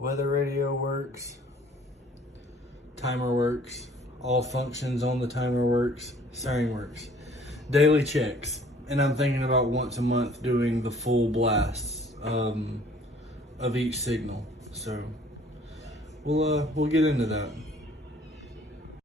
Weather radio works. Timer works. All functions on the timer works. Siren works. Daily checks. And I'm thinking about once a month doing the full blasts of each signal. So we'll get into that.